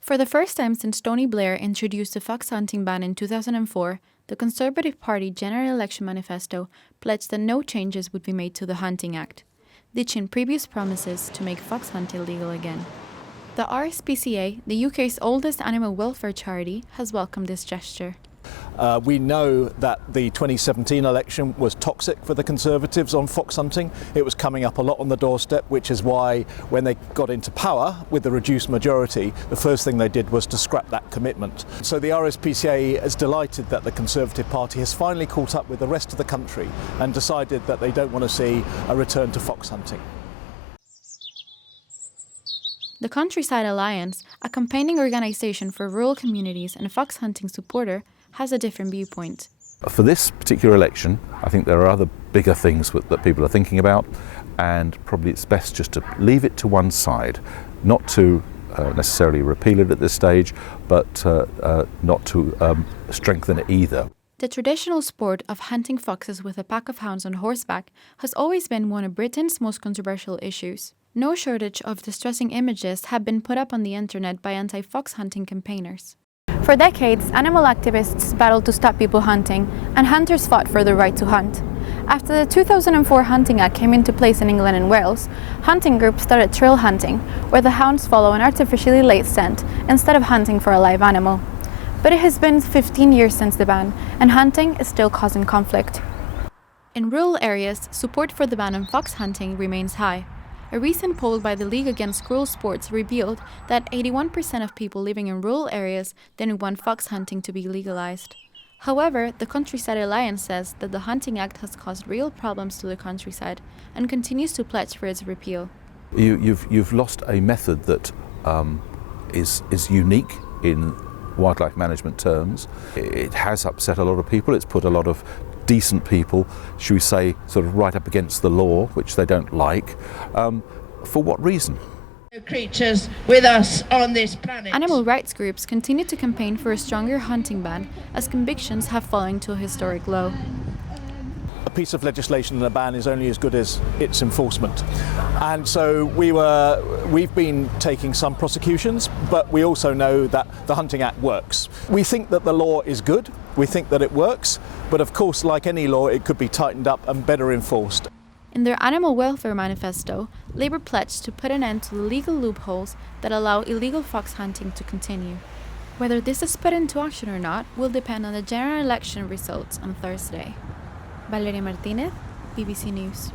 For the first time since Tony Blair introduced the fox hunting ban in 2004, the Conservative Party General Election Manifesto pledged that no changes would be made to the Hunting Act, ditching previous promises to make fox hunting legal again. The RSPCA, the UK's oldest animal welfare charity, has welcomed this gesture. We know that the 2017 election was toxic for the Conservatives on fox hunting. It was coming up a lot on the doorstep, which is why when they got into power with the reduced majority, the first thing they did was to scrap that commitment. So the RSPCA is delighted that the Conservative Party has finally caught up with the rest of the country and decided that they don't want to see a return to fox hunting. The Countryside Alliance, a campaigning organisation for rural communities and fox hunting supporter, has a different viewpoint. For this particular election, I think there are other bigger things that people are thinking about, and probably it's best just to leave it to one side, not to necessarily repeal it at this stage, but not to strengthen it either. The traditional sport of hunting foxes with a pack of hounds on horseback has always been one of Britain's most controversial issues. No shortage of distressing images have been put up on the internet by anti-fox hunting campaigners. For decades, animal activists battled to stop people hunting, and hunters fought for the right to hunt. After the 2004 Hunting Act came into place in England and Wales, hunting groups started trail hunting, where the hounds follow an artificially laid scent instead of hunting for a live animal. But it has been 15 years since the ban, and hunting is still causing conflict. In rural areas, support for the ban on fox hunting remains high. A recent poll by the League Against Cruel Sports revealed that 81% of people living in rural areas didn't want fox hunting to be legalized. However, the Countryside Alliance says that the Hunting Act has caused real problems to the countryside and continues to pledge for its repeal. You've lost a method that is unique in wildlife management terms. It has upset a lot of people. It's put a lot of decent people, should we say, sort of right up against the law, which they don't like. For what reason? Creatures with us on this planet. Animal rights groups continue to campaign for a stronger hunting ban as convictions have fallen to a historic low. A piece of legislation and a ban is only as good as its enforcement. And so we've been taking some prosecutions, but we also know that the Hunting Act works. We think that the law is good, we think that it works, but of course, like any law, it could be tightened up and better enforced. In their Animal Welfare Manifesto, Labour pledged to put an end to the legal loopholes that allow illegal fox hunting to continue. Whether this is put into action or not will depend on the general election results on Thursday. Valeria Martinez, BBC News.